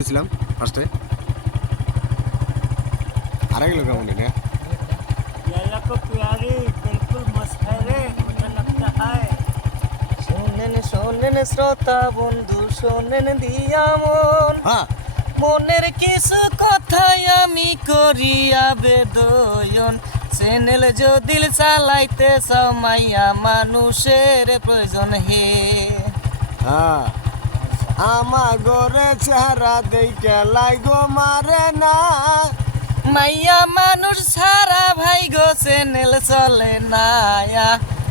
ছিলাম ফার্স্টে আড়াই কিলো কেমন এটা लैला को प्यारी बिल्कुल मस्त है रे मुझे लगता है শোনেন শোনেন শ্রোতা বন্ধু শোনেন দিয়া মন হ্যাঁ মনের কিছু কথাই আমি করি আবেদন চ্যানেল যদি চালাইতে চাও মাইয়া মানুষের প্রয়োজন হে হ্যাঁ আমার ঘরে চেহারা দেখে লাগো মারে না মাইয়া মানুষ সারা ভাই গো চ্যানেল চলে না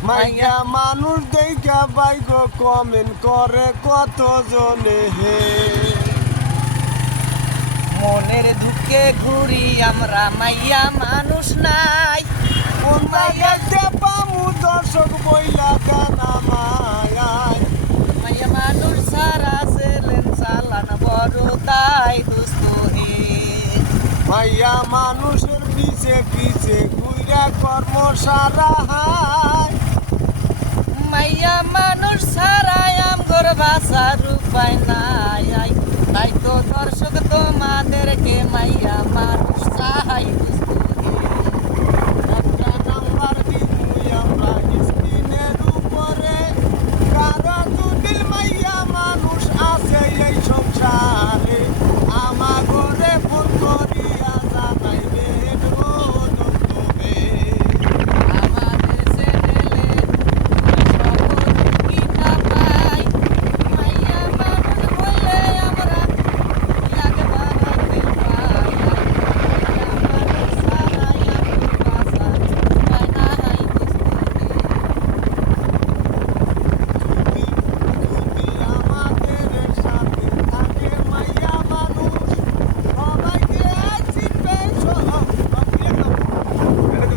মাইয়া মানুষ দেখে বাইগো কমেন্ট করে কত জনে হে মনের দুঃখে ঘুরি আমরা মাইয়া মানুষ নাই কোন জায়গাতে পামু দর্শক বইলা দেনা মায়ায় মাইয়া মানুষ সারা ছেলেন চালান বড় তাই দুস্থ হে মাইয়া মানুষের পিছে পিছে ঘুরা কর্ম সারা হায় মাইয়া মানুষ সারাই আমগর ভাষার উপায় নাই তাই তো দর্শক তোমাদেরকে মাইয়া মানুষ